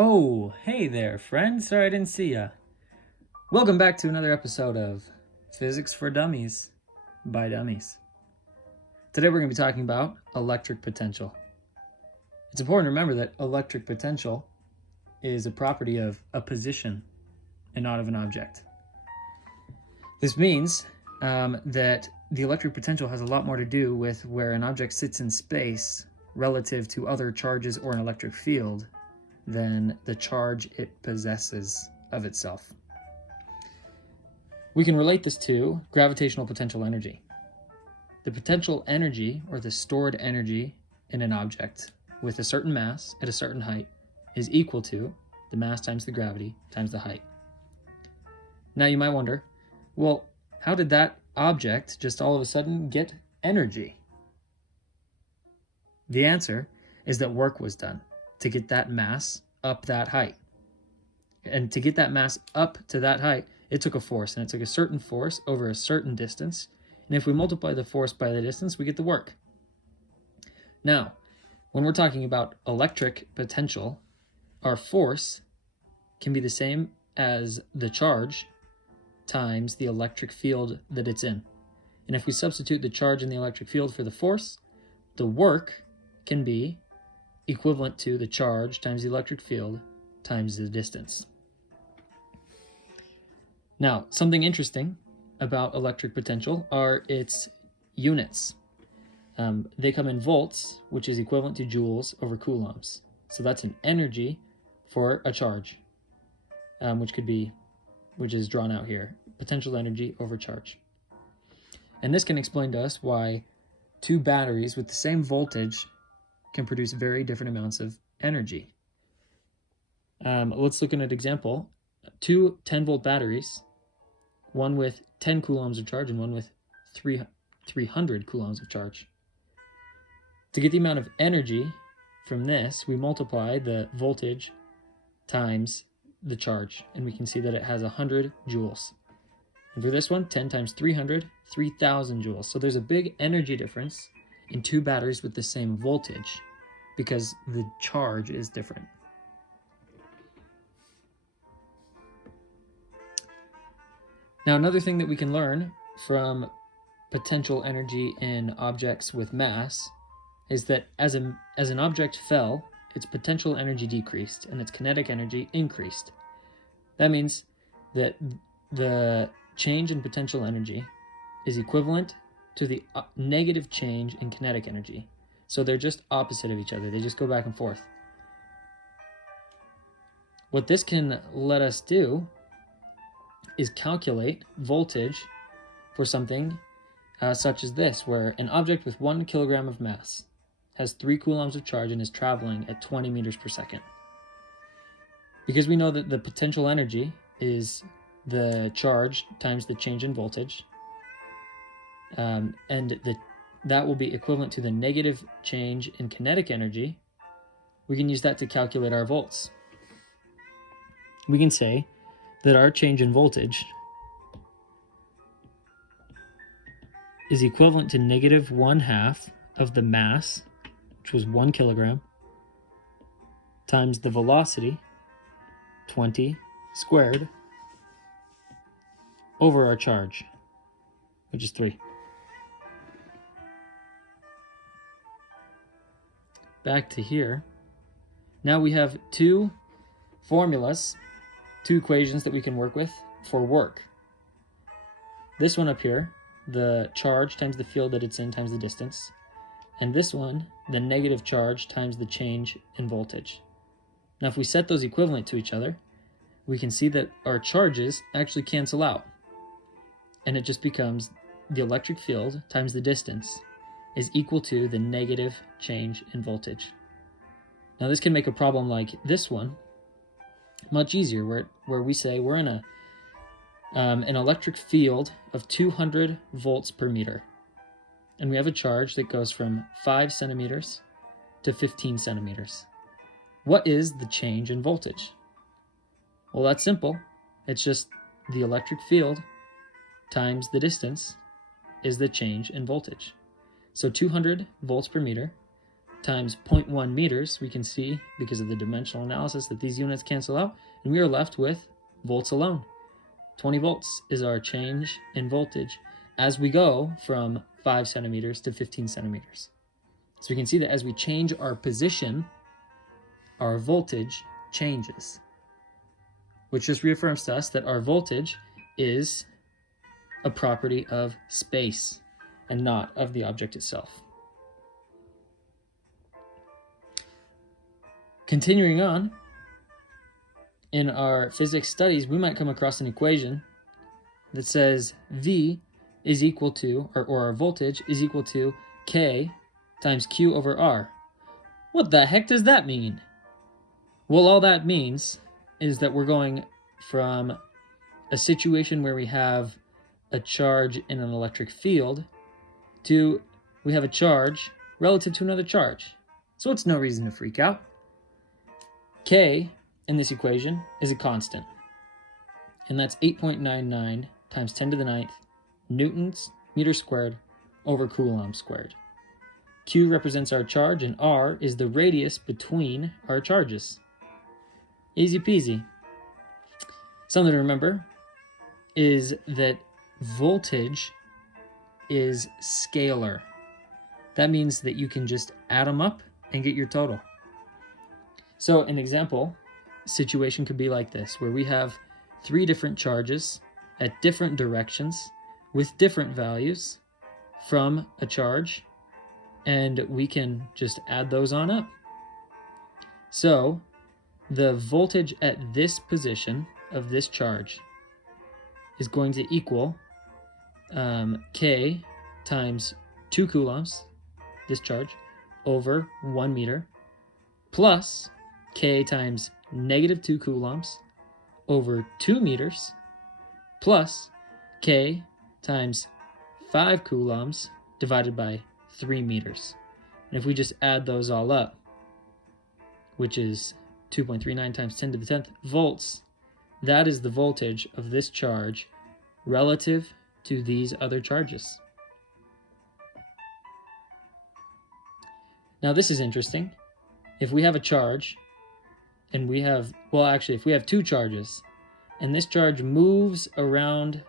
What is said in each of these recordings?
Oh, hey there, friend. Sorry I didn't see ya. Welcome back to another episode of Physics for Dummies by Dummies. Today we're going to be talking about electric potential. It's important to remember that electric potential is a property of a position and not of an object. This means that the electric potential has a lot more to do with where an object sits in space relative to other charges or an electric field than the charge it possesses of itself. We can relate this to gravitational potential energy. The potential energy, or the stored energy in an object with a certain mass at a certain height, is equal to the mass times the gravity times the height. Now you might wonder, well, how did that object just all of a sudden get energy? The answer is that work was done to get that mass up that height. And to get that mass up to that height, it took a force, and it took a certain force over a certain distance. And if we multiply the force by the distance, we get the work. Now, when we're talking about electric potential, our force can be the same as the charge times the electric field that it's in. And if we substitute the charge in the electric field for the force, the work can be equivalent to the charge times the electric field times the distance. Now, something interesting about electric potential are its units. They come in volts, which is equivalent to joules over coulombs. So that's an energy for a charge, which is drawn out here, potential energy over charge. And this can explain to us why two batteries with the same voltage can produce very different amounts of energy. Let's look at an example. Two 10-volt batteries, one with 10 coulombs of charge and one with 300 coulombs of charge. To get the amount of energy from this, we multiply the voltage times the charge, and we can see that it has 100 joules. And for this one, 10 times 300, 3,000 joules. So there's a big energy difference in two batteries with the same voltage because the charge is different. Now, another thing that we can learn from potential energy in objects with mass is that as an object fell, its potential energy decreased and its kinetic energy increased. That means that the change in potential energy is equivalent to the negative change in kinetic energy. So they're just opposite of each other. They just go back and forth. What this can let us do is calculate voltage for something such as this, where an object with 1 kilogram of mass has 3 coulombs of charge and is traveling at 20 meters per second. Because we know that the potential energy is the charge times the change in voltage, and that will be equivalent to the negative change in kinetic energy, we can use that to calculate our volts. We can say that our change in voltage is equivalent to negative 1/2 of the mass, which was 1 kilogram, times the velocity, 20 squared, over our charge, which is 3. Back to here. Now we have two formulas, two equations that we can work with for work. This one up here, the charge times the field that it's in times the distance. And this one, the negative charge times the change in voltage. Now if we set those equivalent to each other, we can see that our charges actually cancel out. And it just becomes the electric field times the distance is equal to the negative change in voltage. Now this can make a problem like this one much easier, where we say we're in an electric field of 200 volts per meter. And we have a charge that goes from 5 centimeters to 15 centimeters. What is the change in voltage? Well, that's simple. It's just the electric field times the distance is the change in voltage. So 200 volts per meter times 0.1 meters, we can see, because of the dimensional analysis, that these units cancel out, and we are left with volts alone. 20 volts is our change in voltage as we go from 5 centimeters to 15 centimeters. So we can see that as we change our position, our voltage changes, which just reaffirms to us that our voltage is a property of space and not of the object itself. Continuing on, in our physics studies, we might come across an equation that says V is equal to, or our voltage is equal to K times Q over R. What the heck does that mean? Well, all that means is that we're going from a situation where we have a charge in an electric field to we have a charge relative to another charge. So it's no reason to freak out. K in this equation is a constant, and that's 8.99 times 10 to the 9th newtons meters squared over coulombs squared. Q represents our charge, and R is the radius between our charges. Easy peasy. Something to remember is that voltage is scalar. That means that you can just add them up and get your total. So an example situation could be like this, where we have 3 different charges at different directions with different values from a charge, and we can just add those on up. So the voltage at this position of this charge is going to equal K times 2 coulombs, this charge, over 1 meter, plus K times negative 2 coulombs over 2 meters, plus K times 5 coulombs divided by 3 meters. And if we just add those all up, which is 2.39 times 10 to the 10th volts, that is the voltage of this charge relative to these other charges. Now this is interesting. If we have a charge, and we have, well actually, if we have 2 charges, and this charge moves around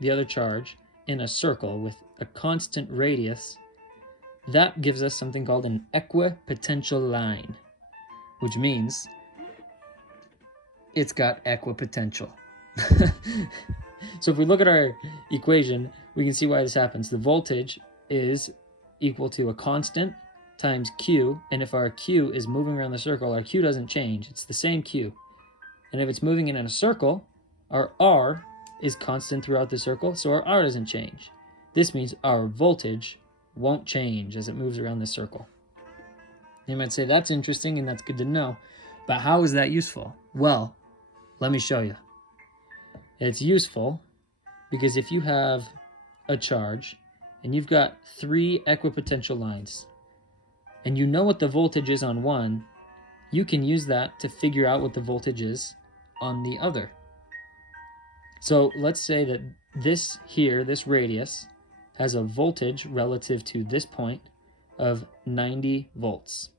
the other charge in a circle with a constant radius, that gives us something called an equipotential line, which means it's got equipotential. So if we look at our equation, we can see why this happens. The voltage is equal to a constant times Q, and if our Q is moving around the circle, our Q doesn't change. It's the same Q. And if it's moving in a circle, our R is constant throughout the circle, so our R doesn't change. This means our voltage won't change as it moves around the circle. You might say, that's interesting and that's good to know, but how is that useful? Well, let me show you. It's useful because if you have a charge and you've got 3 equipotential lines, and you know what the voltage is on one, you can use that to figure out what the voltage is on the other. So let's say that this here, this radius, has a voltage relative to this point of 90 volts.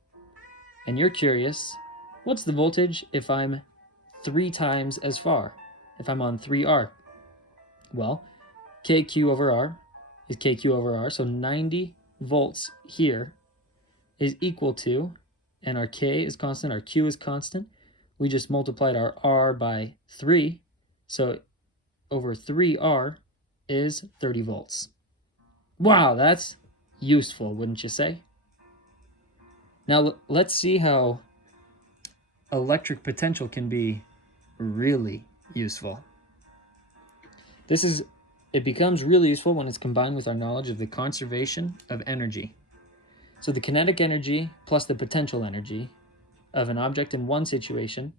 And you're curious, what's the voltage if I'm 3 times as far, if I'm on 3R? Well, KQ over R is KQ over R, so 90 volts here is equal to, and our K is constant, our Q is constant. We just multiplied our R by 3, so over 3R is 30 volts. Wow, that's useful, wouldn't you say? Now let's see how electric potential can be really useful. It becomes really useful when it's combined with our knowledge of the conservation of energy. So the kinetic energy plus the potential energy of an object in one situation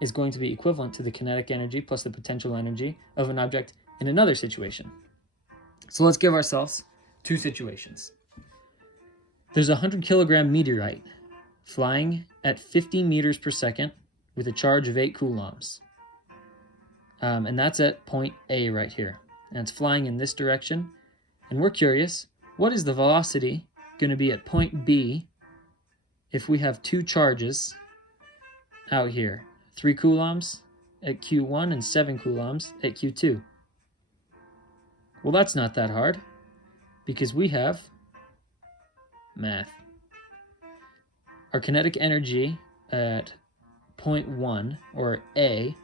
is going to be equivalent to the kinetic energy plus the potential energy of an object in another situation. So let's give ourselves 2 situations. There's a 100 kilogram meteorite flying at 50 meters per second with a charge of 8 coulombs. And that's at point A right here. And it's flying in this direction. And we're curious, what is the velocity going to be at point B if we have two charges out here, 3 coulombs at Q1 and 7 coulombs at Q2. Well, that's not that hard, because we have math. Our kinetic energy at point 1, or A,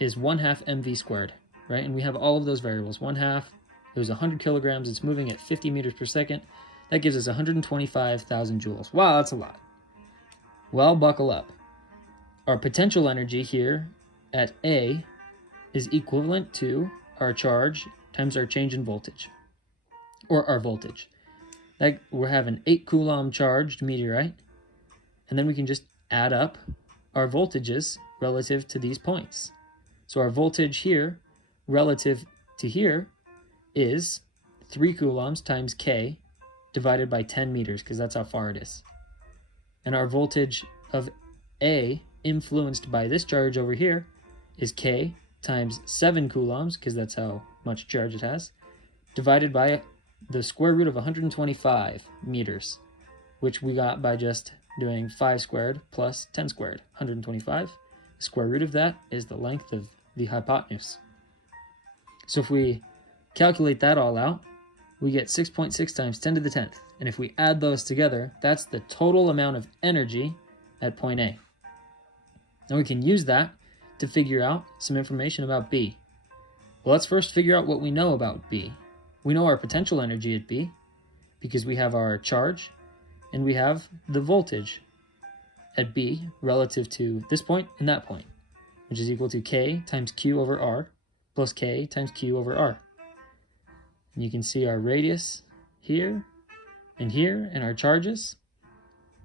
is 1/2 mv squared, right? And we have all of those variables. 1/2, it was 100 kilograms, it's moving at 50 meters per second. That gives us 125,000 joules. Wow, that's a lot. Well, buckle up. Our potential energy here at A is equivalent to our charge times our change in voltage, or our voltage. Like, we have an 8 coulomb charged meteorite, and then we can just add up our voltages relative to these points. So our voltage here relative to here is 3 coulombs times K divided by 10 meters, because that's how far it is. And our voltage of A influenced by this charge over here is K times 7 coulombs, because that's how much charge it has, divided by the square root of 125 meters, which we got by just doing 5 squared plus 10 squared, 125. The square root of that is the length of the hypotenuse. So if we calculate that all out, we get 6.6 times 10 to the 10th. And if we add those together, that's the total amount of energy at point A. Now we can use that to figure out some information about B. Well, let's first figure out what we know about B. We know our potential energy at B because we have our charge and we have the voltage at B relative to this point and that point, which is equal to K times Q over R plus K times Q over R. And you can see our radius here and our charges,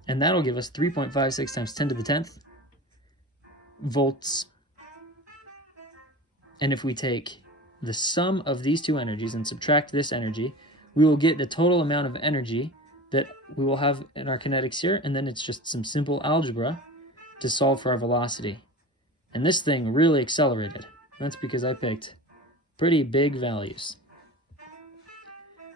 and that'll give us 3.56 times 10 to the 10th volts. And if we take the sum of these two energies and subtract this energy, we will get the total amount of energy that we will have in our kinetics here, and then it's just some simple algebra to solve for our velocity. And this thing really accelerated. That's because I picked pretty big values.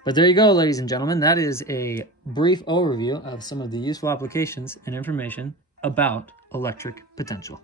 But there you go, ladies and gentlemen. That is a brief overview of some of the useful applications and information about electric potential.